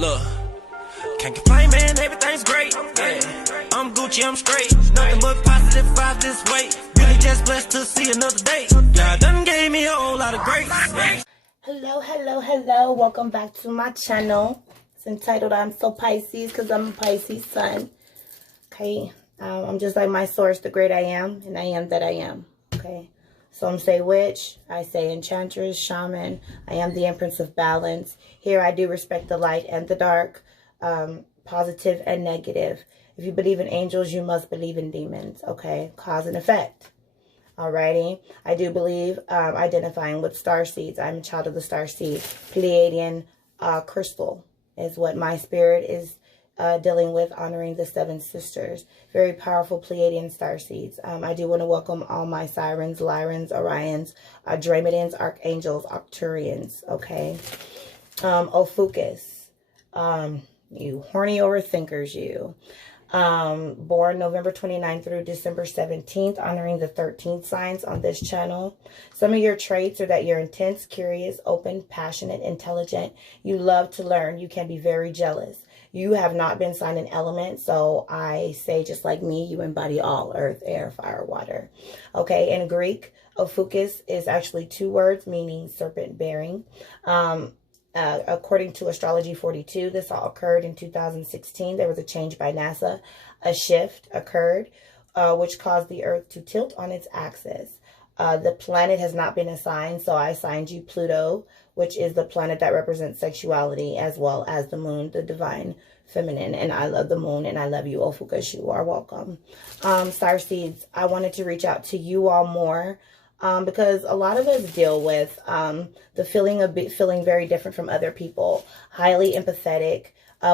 Look, can't complain, man, everything's great. Yeah, I'm Gucci, I'm straight. Nothing but positive vibes this way. Really just blessed to see another day. God done gave me a whole lot of grace. Hello. Welcome back to my channel. It's entitled I'm So Pisces because I'm a Pisces sun. Okay, I'm just like my source, the great I am, and I am that I am. Okay, some say witch, I say enchantress, shaman. I am the empress of balance. Here I do respect the light and the dark, positive and negative. If you believe in angels, you must believe in demons. Okay, cause and effect. Alrighty, I do believe identifying with starseeds. I'm a child of the starseed. Pleiadian crystal is what my spirit is dealing with, honoring the 7 sisters. Very powerful Pleiadian starseeds. I do want to welcome all my sirens, Lyrans, Orions, Dromedans, Archangels, Octurians. Okay, Ophiucus, you horny overthinkers, you. Born November 29th through December 17th, honoring the 13th signs on this channel. Some of your traits are that you're intense, curious, open, passionate, intelligent. You love to learn. You can be very jealous. You have not been signed an element, so I say just like me, you embody all earth, air, fire, water. Okay, in Greek, Ophiucus is actually 2 words meaning serpent bearing. According to Astrology 42, this all occurred in 2016. There was a change by NASA. A shift occurred, which caused the Earth to tilt on its axis. The planet has not been assigned, so I assigned you Pluto, which is the planet that represents sexuality, as well as the moon, the divine feminine. And I love the moon, and I love you, Ophiucus. You are welcome. Starseeds, I wanted to reach out to you all more. Because a lot of us deal with the feeling of feeling very different from other people, highly empathetic.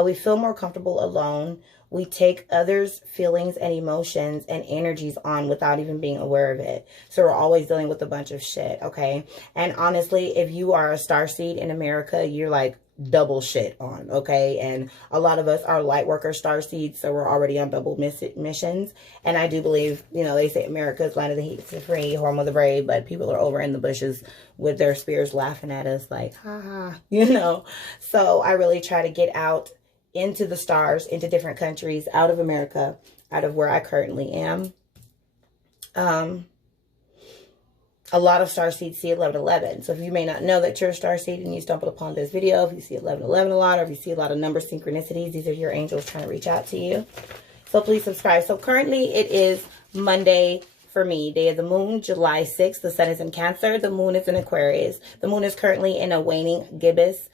We feel more comfortable alone. We take others' feelings and emotions and energies on without even being aware of it. So we're always dealing with a bunch of shit, okay? And honestly, if you are a starseed in America, you're like double shit on, okay? And a lot of us are Lightworker starseeds, so we're already on double missions. And I do believe, you know, they say America's land of the heat, the free, home of the brave, but people are over in the bushes with their spears laughing at us like, haha, you know? So I really try to get out into the stars, into different countries, out of America, out of where I currently am. A lot of starseeds see 1111. So if you may not know that you're a starseed and you stumbled upon this video, if you see 1111 a lot, or if you see a lot of number synchronicities, these are your angels trying to reach out to you. So please subscribe. So currently it is Monday for me, day of the moon, July 6th. The sun is in Cancer. The moon is in Aquarius. The moon is currently in a waning gibbous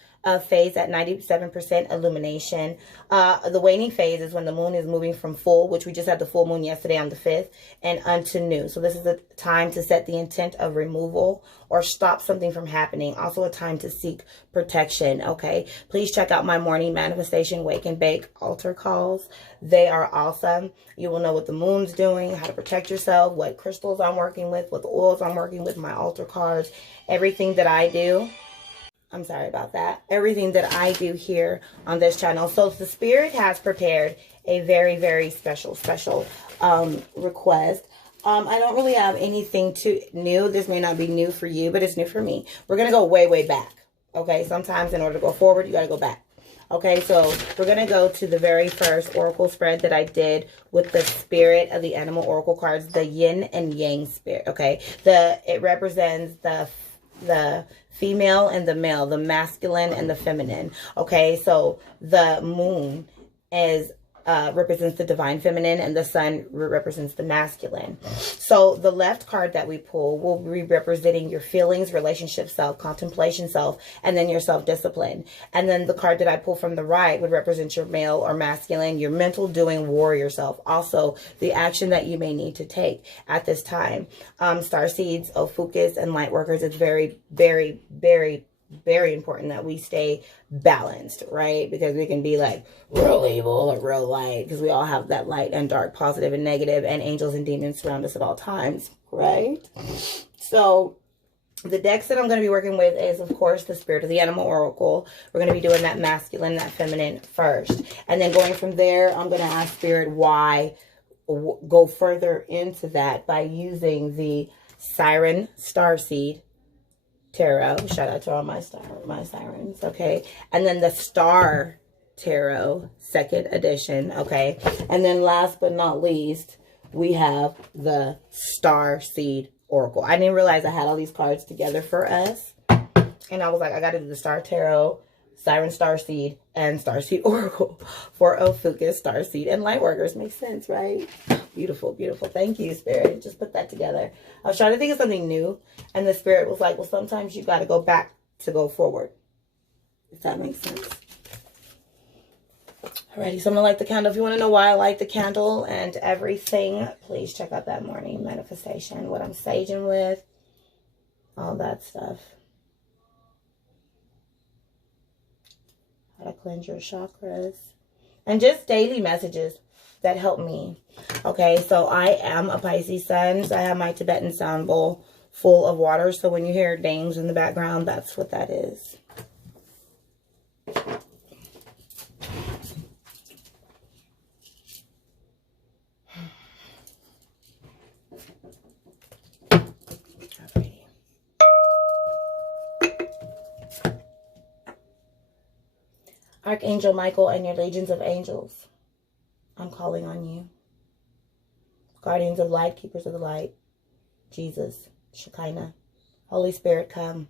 phase at 97% illumination. The waning phase is when the moon is moving from full, which we just had the full moon yesterday on the 5th, and unto new. So this is a time to set the intent of removal or stop something from happening. Also a time to seek protection, okay? Please check out my morning manifestation, wake and bake altar calls. They are awesome. You will know what the moon's doing, how to protect yourself, what crystals I'm working with, what the oils I'm working with, my altar cards, everything that I do. I'm sorry about that. Everything that I do here on this channel. So the spirit has prepared a very, very special request. I don't really have anything too new. This may not be new for you, but it's new for me. We're going to go way, way back. Okay, sometimes in order to go forward, you got to go back. Okay, so we're going to go to the very first oracle spread that I did with the spirit of the animal oracle cards, the yin and yang spirit. Okay, it represents the female and the male, the masculine and the feminine. Okay, so the moon represents the divine feminine, and the sun represents the masculine. So the left card that we pull will be representing your feelings, relationship self, contemplation self, and then your self-discipline. And then the card that I pull from the right would represent your male or masculine, your mental doing warrior self. Also, the action that you may need to take at this time. Starseeds, Ophiucus, and Lightworkers, it's very, very, very, very important that we stay balanced, right? Because we can be like real evil or real light, because we all have that light and dark, positive and negative, and angels and demons surround us at all times, right? So the decks that I'm going to be working with is, of course, the Spirit of the Animal Oracle. We're going to be doing that masculine, that feminine first. And then going from there, I'm going to ask Spirit why, go further into that by using the Siren Starseed Tarot. Shout out to all my sirens, okay? And then the Star Tarot, 2nd edition, okay? And then last but not least, we have the Starseed Oracle. I didn't realize I had all these cards together for us. And I was like, I got to do the Star Tarot, Siren Starseed, and Starseed Oracle for Ophiucus, Starseed, and Lightworkers. Makes sense, right? Beautiful, beautiful. Thank you, Spirit. Just put that together. I was trying to think of something new, and the Spirit was like, well, sometimes you got to go back to go forward. If that makes sense. Alrighty, so I'm going to light the candle. If you want to know why I light the candle and everything, please check out that morning manifestation, what I'm saging with, all that stuff. How to cleanse your chakras. And just daily messages that help me. Okay, so I am a Pisces sun. So I have my Tibetan sound bowl full of water. So when you hear dings in the background, that's what that is. Archangel Michael and your legions of angels, I'm calling on you. Guardians of light, keepers of the light, Jesus, Shekinah, Holy Spirit, come.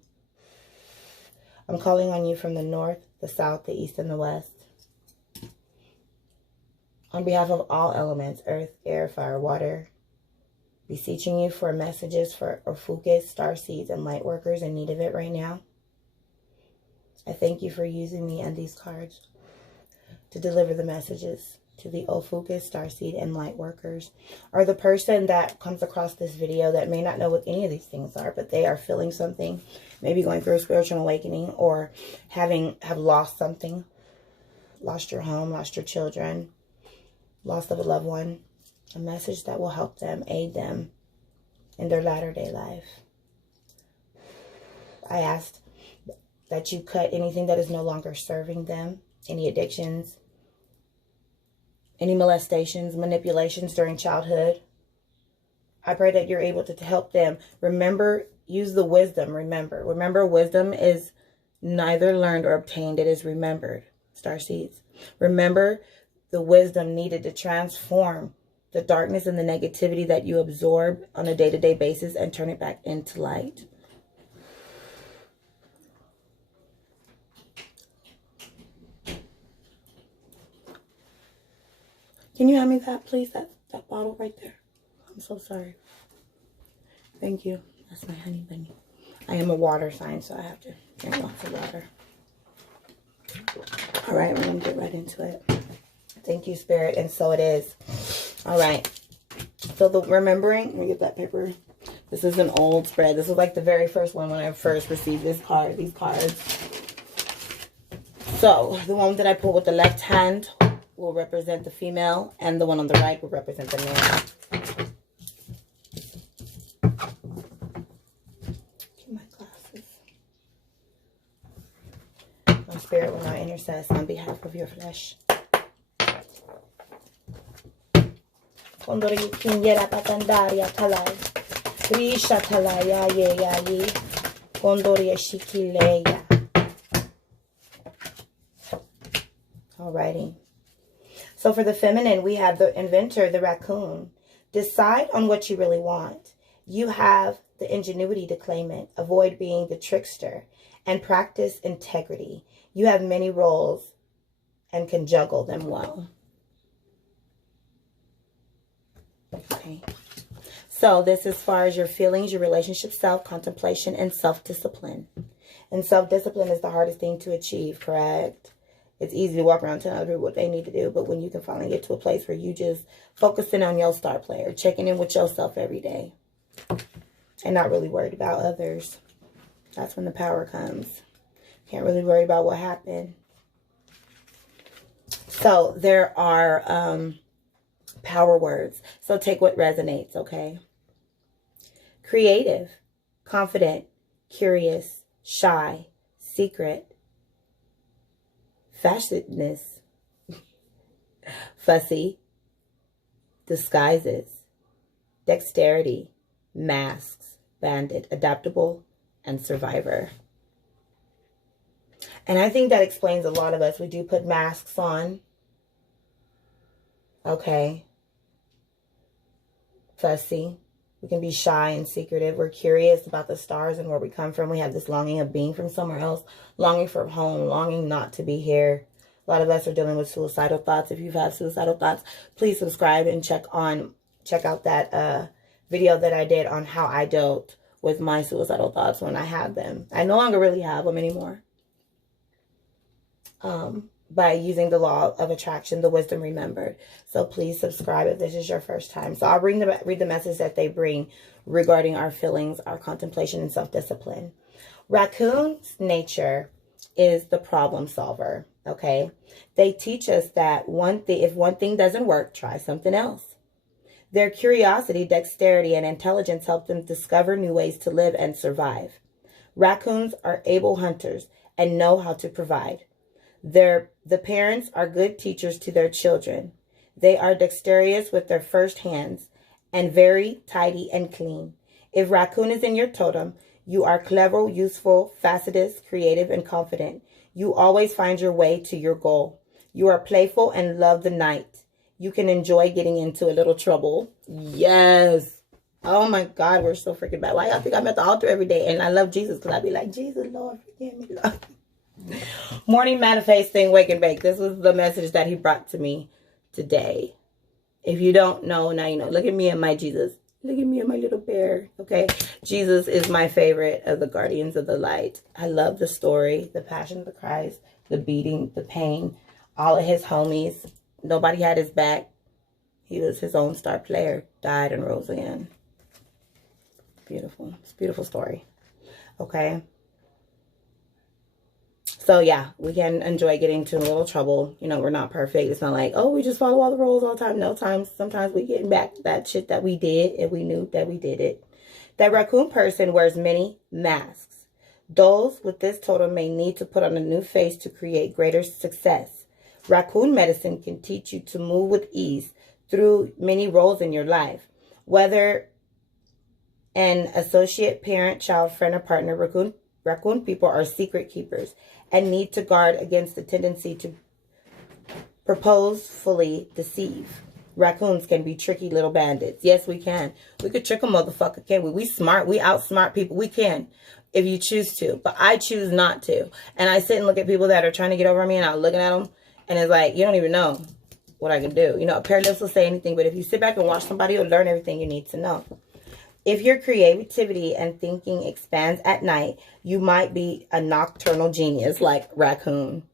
I'm calling on you from the north, the south, the east, and the west. On behalf of all elements, earth, air, fire, water, beseeching you for messages for Ophiucus, Starseeds, and Lightworkers in need of it right now. I thank you for using me and these cards to deliver the messages to the Ophiucus, Starseed, and Lightworkers, or the person that comes across this video that may not know what any of these things are, but they are feeling something, maybe going through a spiritual awakening, or have lost something, lost your home, lost your children, lost of a loved one. A message that will help them, aid them in their latter-day life. I asked that you cut anything that is no longer serving them, any addictions, any molestations, manipulations during childhood. I pray that you're able to help them. Remember, use the wisdom, remember. Remember, wisdom is neither learned or obtained, it is remembered. Starseeds. Remember the wisdom needed to transform the darkness and the negativity that you absorb on a day-to-day basis and turn it back into light. Can you hand me that, please? That bottle right there. I'm so sorry. Thank you. That's my honey bunny. I am a water sign, so I have to drink lots of water. All right, we're going to get right into it. Thank you, Spirit, and so it is. All right. So the remembering, let me get that paper. This is an old spread. This was like the very first one when I first received these cards. So the one that I pulled with the left hand will represent the female, and the one on the right will represent the male. Get my glasses. My spirit will now intercess on behalf of your flesh. Kondori kinyera patandaria talai. Risha talaya ye ya ye. Kondori shikileya. Alrighty. So for the feminine, we have the inventor, the raccoon. Decide on what you really want. You have the ingenuity to claim it. Avoid being the trickster. And practice integrity. You have many roles and can juggle them well. Okay. So this is as far as your feelings, your relationship, self-contemplation, and self-discipline. And self-discipline is the hardest thing to achieve, correct? It's easy to walk around telling other people what they need to do, but when you can finally get to a place where you just focusing on your star player, checking in with yourself every day, and not really worried about others, that's when the power comes. Can't really worry about what happened. So there are power words. So take what resonates, okay? Creative, confident, curious, shy, secret, fashionedness, fussy, disguises, dexterity, masks, bandit, adaptable, and survivor. And I think that explains a lot of us. We do put masks on. Okay. Fussy. We can be shy and secretive. We're curious about the stars and where we come from. We have this longing of being from somewhere else, longing for home, longing not to be here. A lot of us are dealing with suicidal thoughts. If you've had suicidal thoughts, please subscribe and check out that video that I did on how I dealt with my suicidal thoughts when I had them. I no longer really have them anymore. By using the law of attraction, the wisdom remembered. So please subscribe if this is your first time. So I'll read the message that they bring regarding our feelings, our contemplation, and self-discipline. Raccoon's nature is the problem solver. Okay, they teach us that if one thing doesn't work, try something else. Their curiosity, dexterity, and intelligence help them discover new ways to live and survive. Raccoons are able hunters and know how to provide. The parents are good teachers to their children. They are dexterous with their first hands and very tidy and clean. If raccoon is in your totem, you are clever, useful, fastidious, creative, and confident. You always find your way to your goal. You are playful and love the night. You can enjoy getting into a little trouble. Yes. Oh my God, we're so freaking bad. Why y'all think I'm at the altar every day? And I love Jesus because I be like, Jesus, Lord, forgive me, Lord. Morning manifesting, wake and bake. This was the message that he brought to me today. If you don't know, now you know. Look at me and my Jesus. Look at me and my little bear. Okay. Jesus is my favorite of the guardians of the light. I love the story, the passion of the Christ, the beating, the pain, all of his homies. Nobody had his back. He was his own star player. Died and rose again. Beautiful. It's a beautiful story. Okay. So, yeah, we can enjoy getting into a little trouble. You know, we're not perfect. It's not like, oh, we just follow all the rules all the time. No, sometimes we getting back that shit that we did and we knew that we did it. That raccoon person wears many masks. Those with this totem may need to put on a new face to create greater success. Raccoon medicine can teach you to move with ease through many roles in your life. Whether an associate, parent, child, friend, or partner, raccoon people are secret keepers and need to guard against the tendency to purposefully deceive. Raccoons can be tricky little bandits. Yes, we can. We could trick a motherfucker, can't we? We smart. We outsmart people. We can if you choose to. But I choose not to. And I sit and look at people that are trying to get over me and I'm looking at them and it's like, you don't even know what I can do. You know, a pair of lips will say anything. But if you sit back and watch somebody, you'll learn everything you need to know. If your creativity and thinking expands at night, you might be a nocturnal genius like raccoon.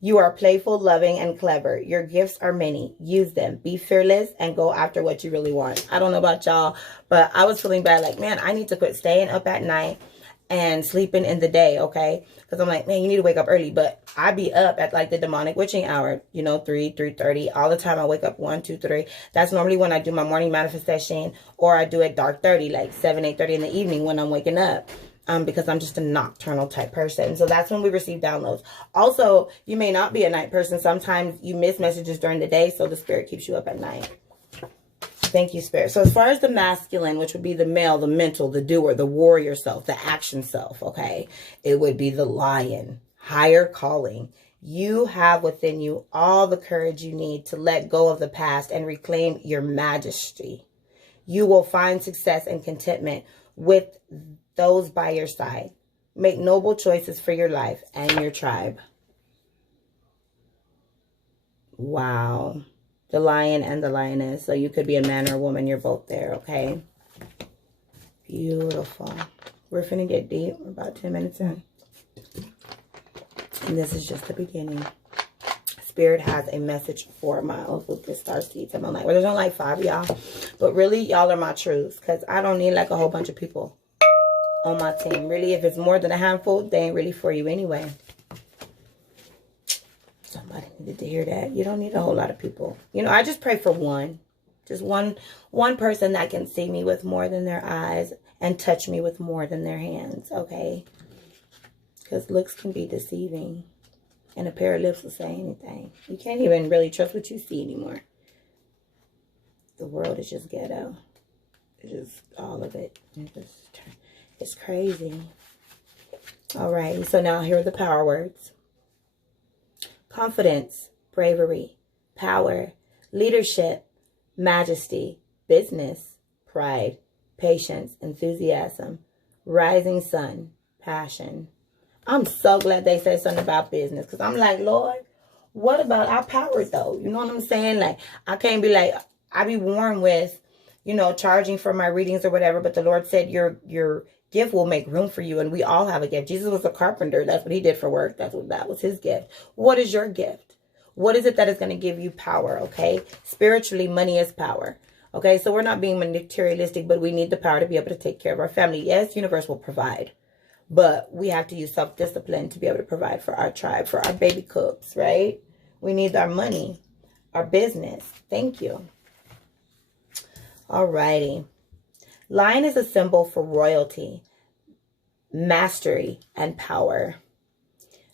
You are playful, loving, and clever. Your gifts are many. Use them. Be fearless and go after what you really want. I don't know about y'all, but I was feeling bad. Like, man, I need to quit staying up at night and sleeping in the day, okay? Because I'm like, man, you need to wake up early. But I be up at like the demonic witching hour, you know, 3:30. All the time I wake up 1, 2, 3. That's normally when I do my morning manifestation, or I do it dark 30, like 7, 8:30 in the evening when I'm waking up. Because I'm just a nocturnal type person. So that's when we receive downloads. Also, you may not be a night person. Sometimes you miss messages during the day, so the spirit keeps you up at night. Thank you, Spirit. So as far as the masculine, which would be the male, the mental, the doer, the warrior self, the action self, okay? It would be the lion, higher calling. You have within you all the courage you need to let go of the past and reclaim your majesty. You will find success and contentment with those by your side. Make noble choices for your life and your tribe. Wow. The lion and the lioness. So you could be a man or a woman. You're both there, okay? Beautiful. We're finna get deep. We're about 10 minutes in. And this is just the beginning. Spirit has a message for my Ophiucus Starseeds. I'm like, well, there's only like 5 of y'all. But really, y'all are my truths. Because I don't need like a whole bunch of people on my team. Really, if it's more than a handful, they ain't really for you anyway. Somebody needed to hear that. You don't need a whole lot of people. You know, I just pray for one. Just one person that can see me with more than their eyes and touch me with more than their hands, okay? Because looks can be deceiving. And a pair of lips will say anything. You can't even really trust what you see anymore. The world is just ghetto. It's just all of it. It's crazy. Alrighty, so now here are the power words. Confidence, bravery, power, leadership, majesty, business, pride, patience, enthusiasm, rising sun, passion. I'm so glad they said something about business, because I'm like, Lord, what about our power though? You know what I'm saying? Like, I can't be like, I be warned with, you know, charging for my readings or whatever, but the Lord said your gift will make room for you, and we all have a gift. Jesus was a carpenter. That's what he did for work. That was his gift. What is your gift? What is it that is going to give you power? Okay, spiritually, money is power. Okay, so we're not being materialistic, but we need the power to be able to take care of our family. Yes, universe will provide, but we have to use self-discipline to be able to provide for our tribe, for our baby cubs, right? We need our money, our business. Thank you. Alrighty. Lion is a symbol for royalty, mastery, and power.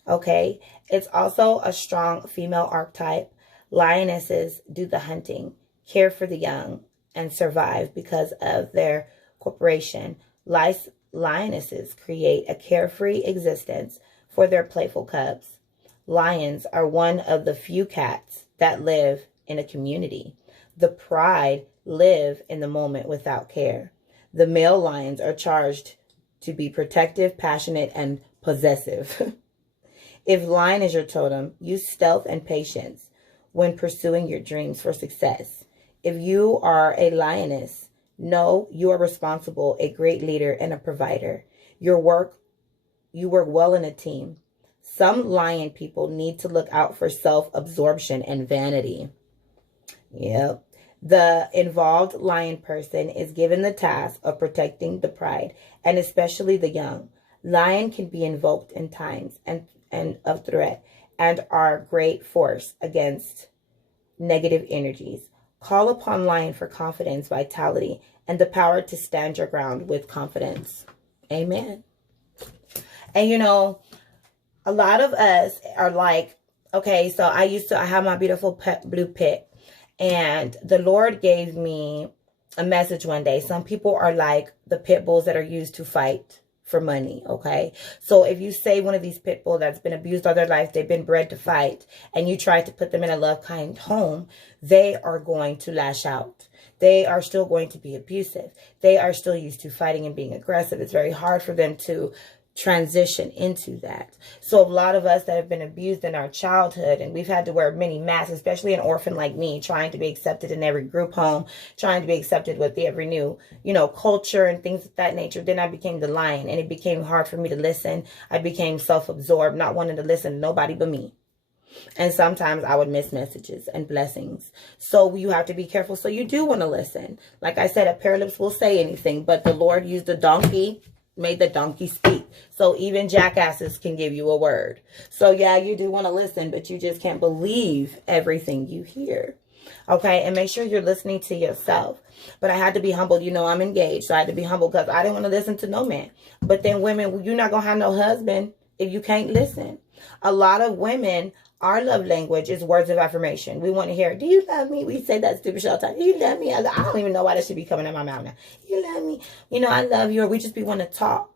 Okay, it's also a strong female archetype. Lionesses do the hunting, care for the young, and survive because of their corporation. Lionesses create a carefree existence for their playful cubs. Lions are one of the few cats that live in a community. The pride live in the moment without care. The male lions are charged to be protective, passionate, and possessive. If lion is your totem, use stealth and patience when pursuing your dreams for success. If you are a lioness, know you are responsible, a great leader, and a provider. You work well in a team. Some lion people need to look out for self-absorption and vanity. Yep. The involved lion person is given the task of protecting the pride, and especially the young. Lion can be invoked in times and of threat, and are great force against negative energies. Call upon lion for confidence, vitality, and the power to stand your ground with confidence. Amen. And you know, a lot of us are like, okay, so I have my beautiful blue pit. And the Lord gave me a message one day. Some people are like the pit bulls that are used to fight for money, okay? So if you say one of these pit bulls that's been abused all their life, they've been bred to fight, and you try to put them in a love, kind home, they are going to lash out. They are still going to be abusive. They are still used to fighting and being aggressive. It's very hard for them to transition into that. So a lot of us that have been abused in our childhood, and we've had to wear many masks, especially an orphan like me, trying to be accepted in every group home, trying to be accepted with every new, you know, culture and things of that nature. Then I became the lion, and it became hard for me to listen. I became self-absorbed, not wanting to listen to nobody but me. And sometimes I would miss messages and blessings. So you have to be careful. So you do want to listen. Like I said, a pair of lips will say anything, but the Lord used a donkey, made the donkey speak. So even jackasses can give you a word. So yeah, you do want to listen, but you just can't believe everything you hear. Okay, and make sure you're listening to yourself. But I had to be humble. You know, I'm engaged, so I had to be humble because I didn't want to listen to no man. But then women, you're not going to have no husband if you can't listen. A lot of women, our love language is words of affirmation. We want to hear, do you love me? We say that stupid shit all the time. Do you love me? I don't even know why that should be coming out my mouth now. You love me? You know, I love you. Or we just be want to talk.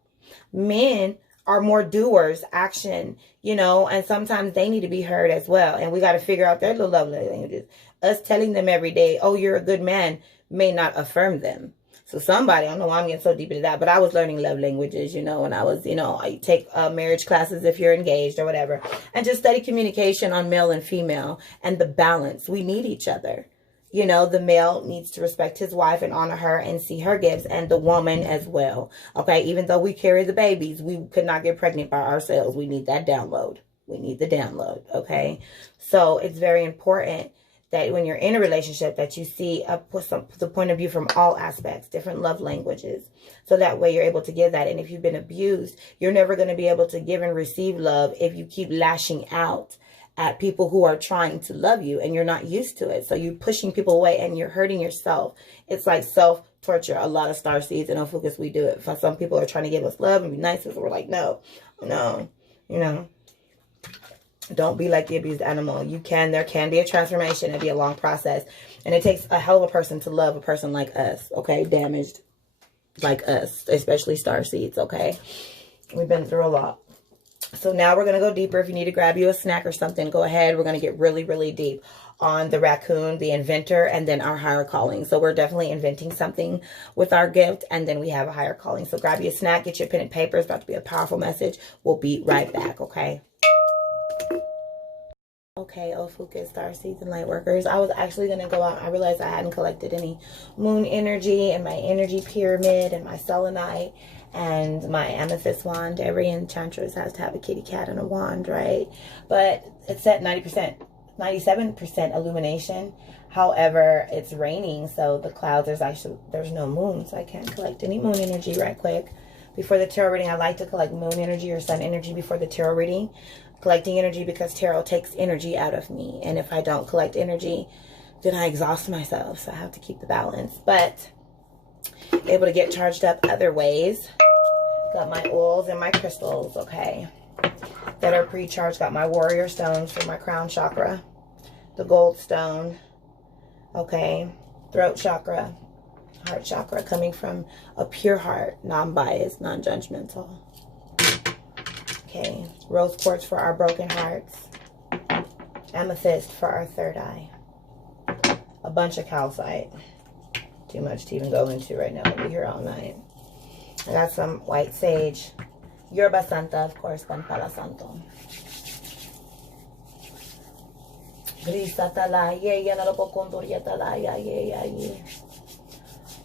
Men are more doers, action, you know, and sometimes they need to be heard as well. And we got to figure out their little love languages. Us telling them every day, oh, you're a good man, may not affirm them. So somebody, I don't know why I'm getting so deep into that, but I was learning love languages, you know, when I was, you know, I take marriage classes if you're engaged or whatever, and just study communication on male and female and the balance. We need each other. You know, the male needs to respect his wife and honor her and see her gifts, and the woman as well. Okay, even though we carry the babies, we could not get pregnant by ourselves. We need that download. We need the download, okay? So it's very important that when you're in a relationship that you see the point of view from all aspects, different love languages. So that way you're able to give that. And if you've been abused, you're never going to be able to give and receive love if you keep lashing out at people who are trying to love you and you're not used to it. So you're pushing people away and you're hurting yourself. It's like self-torture. A lot of Starseeds and Ophiucus, we do it. For some people are trying to give us love and be nice to us. We're like, no, you know. Don't be like the abused animal. There can be a transformation. It'll be a long process. And it takes a hell of a person to love a person like us, okay? Damaged like us, especially Starseeds, okay? We've been through a lot. So now we're going to go deeper. If you need to grab you a snack or something, go ahead. We're going to get really, really deep on the raccoon, the inventor, and then our higher calling. So we're definitely inventing something with our gift, and then we have a higher calling. So grab you a snack, get your pen and paper. It's about to be a powerful message. We'll be right back, okay? Okay, Ophiucus, Starseeds, and Lightworkers. I was actually going to go out. I realized I hadn't collected any moon energy and my energy pyramid and my selenite and my amethyst wand. Every enchantress has to have a kitty cat and a wand, right? But it's at 90%, 97% illumination. However, it's raining, so the clouds, there's no moon, so I can't collect any moon energy right quick. Before the tarot reading, I like to collect moon energy or sun energy before the tarot reading. Collecting energy because tarot takes energy out of me. And if I don't collect energy, then I exhaust myself. So I have to keep the balance. But able to get charged up other ways. Got my oils and my crystals, okay, that are pre-charged. Got my warrior stones for my crown chakra. The gold stone, okay, throat chakra, heart chakra, coming from a pure heart, non-biased, non-judgmental. Okay, rose quartz for our broken hearts. Amethyst for our third eye. A bunch of calcite. Too much to even go into right now. We'll be here all night. I got some white sage. Yerba Santa, of course, Pan Palo Santo.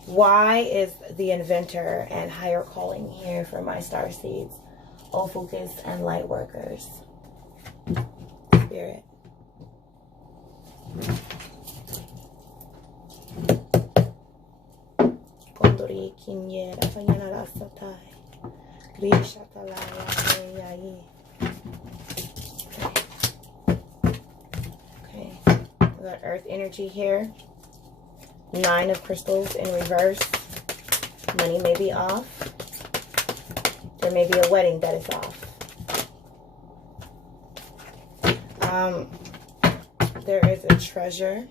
Why is the inventor and higher calling here for my starseeds? Ophiucus and Lightworkers. Spirit. Kondori kinyera fanyana rasatai. Grisha talaya yayi. Okay. We got earth energy here. 9 of crystals in reverse. Money may be off. There may be a wedding that is off. There is a treasure.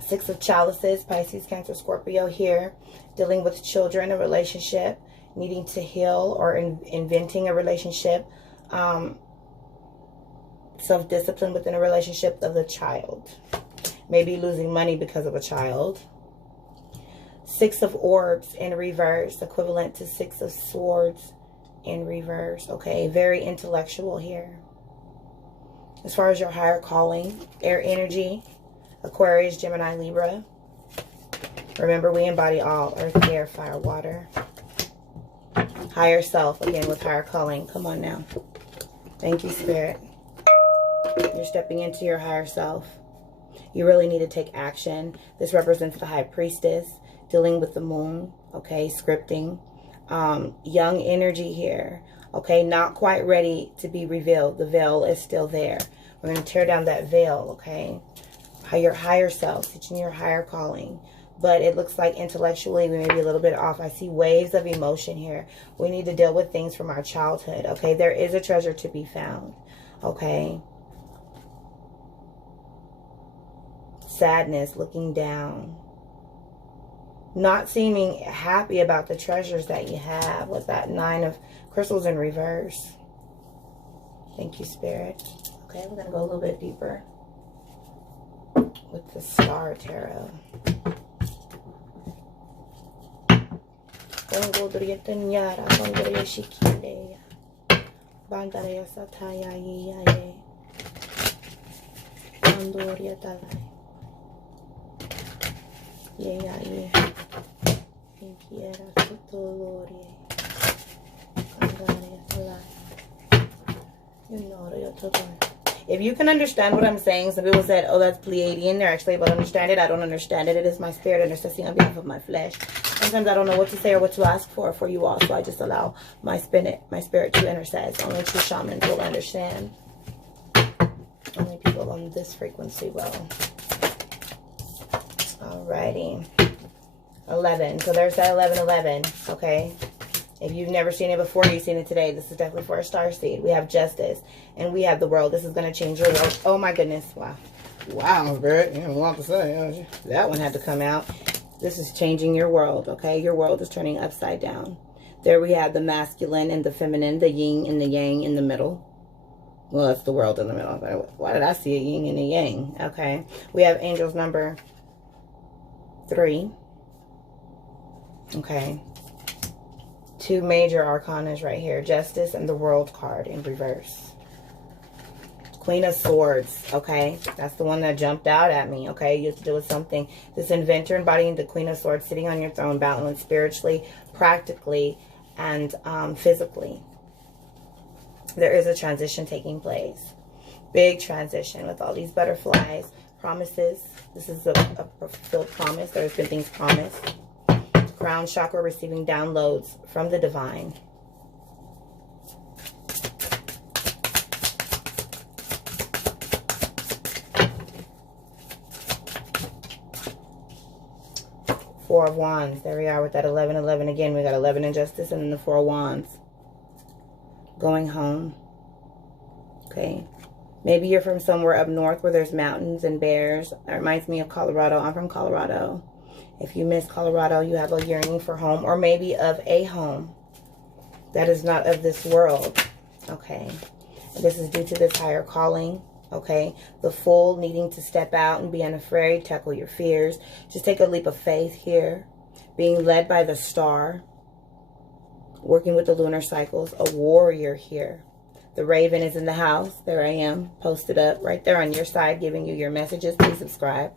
6 of chalices, Pisces, Cancer, Scorpio here. Dealing with children, a relationship, needing to heal or inventing a relationship. Self-discipline within a relationship of the child. Maybe losing money because of a child. 6 of orbs in reverse, equivalent to 6 of swords in reverse. Okay, very intellectual here. As far as your higher calling, air energy, Aquarius, Gemini, Libra. Remember, we embody all earth, air, fire, water. Higher self, again with higher calling. Come on now. Thank you, Spirit. You're stepping into your higher self. You really need to take action. This represents the High Priestess. Dealing with the moon, okay, scripting. Young energy here, okay, not quite ready to be revealed. The veil is still there. We're going to tear down that veil, okay? Your higher self, teaching your higher calling. But it looks like intellectually we may be a little bit off. I see waves of emotion here. We need to deal with things from our childhood, okay? There is a treasure to be found, okay? Sadness, looking down. Not seeming happy about the treasures that you have with that 9 of crystals in reverse. Thank you, Spirit. Okay, we're going to go a little bit deeper with the Star Tarot. If you can understand what I'm saying, some people said, oh, that's Pleiadian. They're actually able to understand it. I don't understand it. It is my spirit interceding on behalf of my flesh. Sometimes I don't know what to say or what to ask for you all. So I just allow my spirit to intercede. Only true shamans will understand. Only people on this frequency will. Alrighty. 11. So there's that 1111. Okay. If you've never seen it before, you've seen it today. This is definitely for a star seed. We have justice. And we have the world. This is going to change your world. Oh my goodness. Wow. Wow, Spirit. You have a lot to say. That one had to come out. This is changing your world. Okay. Your world is turning upside down. There we have the masculine and the feminine, the yin and the yang in the middle. Well, it's the world in the middle. Why did I see a yin and a yang? Okay. We have angels number 3. Okay. 2 major arcanas right here. Justice and the World card in reverse. Queen of Swords. Okay. That's the one that jumped out at me. Okay. You have to do with something. This inventor embodying the Queen of Swords, sitting on your throne, battling spiritually, practically, and physically. There is a transition taking place. Big transition with all these butterflies. Promises. This is a fulfilled promise. There's been things promised. Crown chakra receiving downloads from the divine. Four of Wands. There we are with that 11, 11 again. We got 11 in Justice and then the 4 of Wands. Going home. Okay. Maybe you're from somewhere up north where there's mountains and bears. That reminds me of Colorado. I'm from Colorado. If you miss Colorado, you have a yearning for home, or maybe of a home that is not of this world. Okay. And this is due to this higher calling. Okay. The Fool, needing to step out and be unafraid, tackle your fears. Just take a leap of faith here. Being led by the star. Working with the lunar cycles. A warrior here. The Raven is in the house. There I am, posted up right there on your side, giving you your messages. Please subscribe.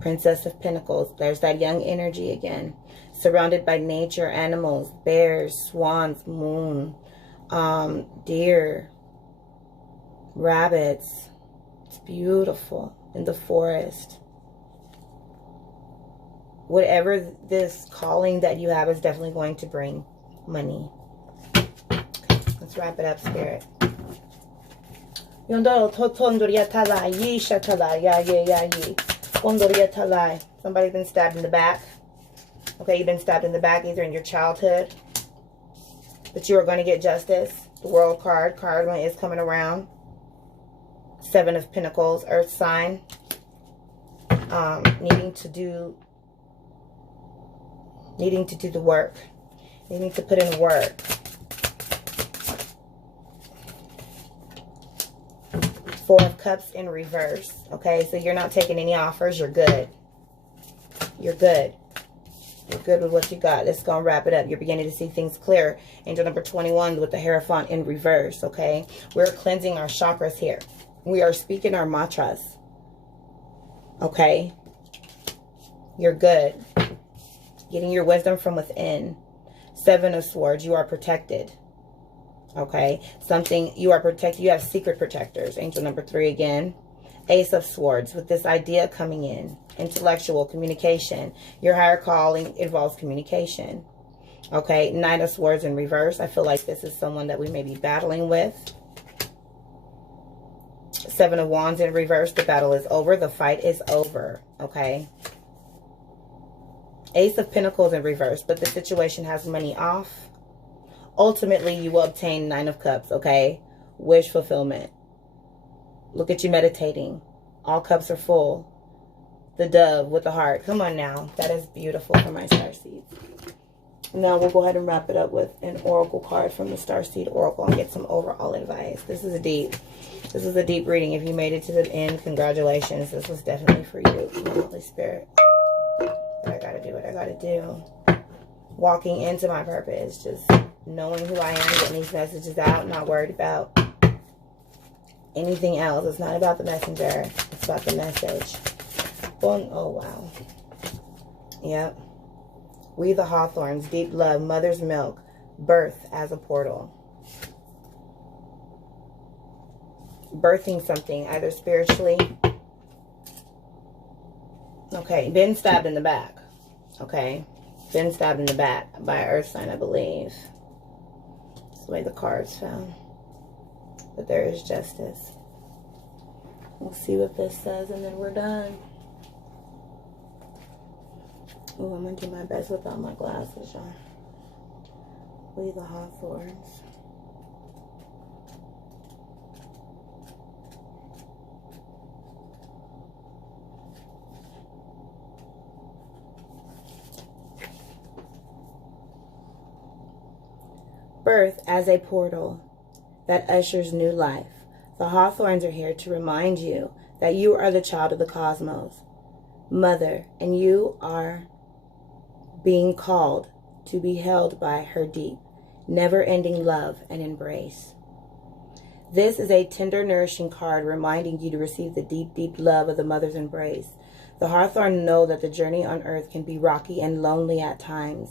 Princess of Pentacles. There's that young energy again. Surrounded by nature, animals, bears, swans, moon, deer, rabbits. It's beautiful in the forest. Whatever this calling that you have is definitely going to bring money. Let's wrap it up, Spirit. Somebody's been stabbed in the back. Okay, you've been stabbed in the back either in your childhood. But you are going to get justice. The World card. Card is coming around. 7 of Pentacles. Earth sign. Needing to do the work. Needing to put in work. 4 of Cups in reverse. Okay, so you're not taking any offers. You're good. You're good. You're good with what you got. Let's go and wrap it up. You're beginning to see things clear. Angel number 21 with the Hierophant in reverse. Okay, we're cleansing our chakras here. We are speaking our mantras. Okay, you're good. Getting your wisdom from within. 7 of Swords. You are protected. Okay. Something you are protected. You have secret protectors. Angel number 3 again. Ace of Swords with this idea coming in. Intellectual communication. Your higher calling involves communication. Okay. 9 of Swords in reverse. I feel like this is someone that we may be battling with. 7 of Wands in reverse. The battle is over. The fight is over. Okay. Ace of Pentacles in reverse, but the situation has money off. Ultimately, you will obtain 9 of Cups, okay? Wish fulfillment. Look at you meditating. All cups are full. The dove with the heart. Come on now. That is beautiful for my Starseeds. Now we'll go ahead and wrap it up with an oracle card from the Starseed Oracle and get some overall advice. This is a deep reading. If you made it to the end, congratulations. This was definitely for you, Holy Spirit. But I gotta do what I gotta do. Walking into my purpose, just knowing who I am, getting these messages out, not worried about anything else. It's not about the messenger, it's about the message. Oh wow. Yep. We the Hawthorns, deep love, mother's milk, birth as a portal. Birthing something, either spiritually. Okay, been stabbed in the back. Okay, been stabbed in the back by an earth sign, I believe. That's the way the cards fell. But there is justice. We'll see what this says and then we're done. Oh, I'm going to do my best without my glasses, y'all. We the Hawthorns. birth as a portal that ushers new life. The hawthorns are here to remind you that you are the child of the cosmos, mother, and you are being called to be held by her deep, never-ending love and embrace. This is a tender, nourishing card reminding you to receive the deep, deep love of the mother's embrace. The hawthorn know that the journey on earth can be rocky and lonely at times,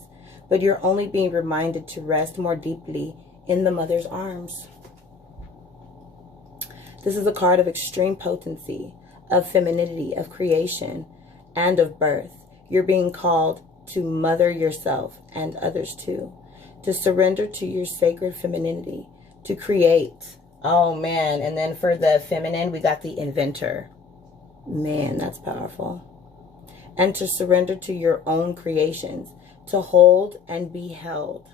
but you're only being reminded to rest more deeply in the mother's arms. This is a card of extreme potency, of femininity, of creation, and of birth. You're being called to mother yourself and others too, to surrender to your sacred femininity, to create. Oh man, and then for the feminine, we got the inventor. Man, that's powerful. And to surrender to your own creations, to hold and be held.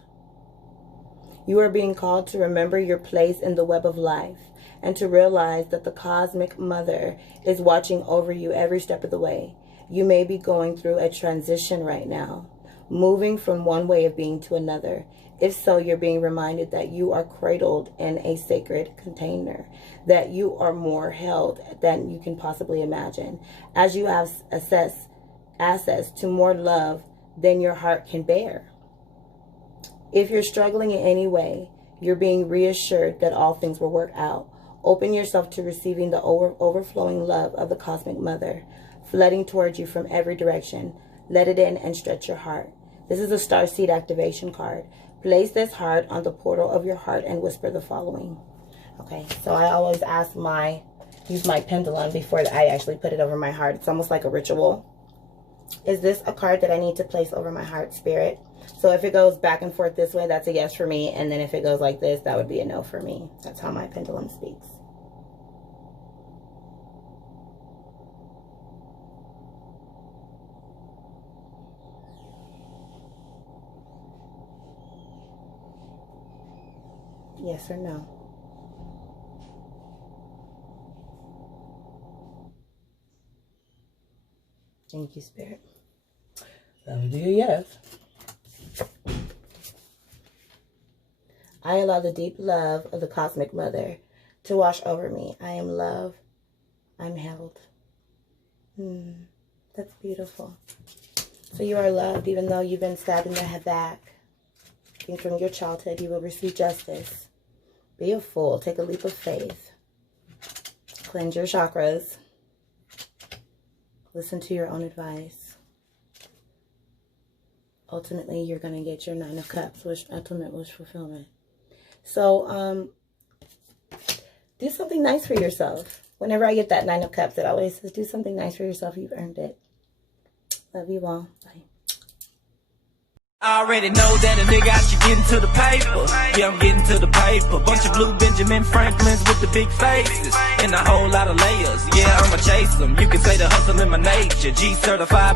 You are being called to remember your place in the web of life and to realize that the cosmic mother is watching over you every step of the way. You may be going through a transition right now, moving from one way of being to another. If so, you're being reminded that you are cradled in a sacred container, that you are more held than you can possibly imagine, as you have access to more love than your heart can bear. If you're struggling in any way, you're being reassured that all things will work out. Open yourself to receiving the overflowing love of the cosmic mother, flooding towards you from every direction. Let it in and stretch your heart. This is a starseed activation card. Place this heart on the portal of your heart and whisper the following. Okay, so I always use my pendulum before I actually put it over my heart. It's almost like a ritual. Is this a card that I need to place over my heart, Spirit? So if it goes back and forth this way, that's a yes for me. And then if it goes like this, that would be a no for me. That's how my pendulum speaks. Yes or no? Thank you, Spirit. That would be a yes. I allow the deep love of the cosmic mother to wash over me. I am love. I'm held. That's beautiful. So you are loved even though you've been stabbed in the head back. And from your childhood, you will receive justice. Be a fool. Take a leap of faith. Cleanse your chakras. Listen to your own advice. Ultimately, you're going to get your 9 of Cups, which ultimate wish fulfillment. So, do something nice for yourself. Whenever I get that 9 of Cups, it always says, do something nice for yourself. You've earned it. Love you all. Bye. I already know that a nigga out you getting to the paper. Yeah, I'm getting to the paper. Bunch of blue Benjamin Franklins with the big faces and a whole lot of layers. Yeah, I'ma chase them. You can say the hustle in my nature. G certified.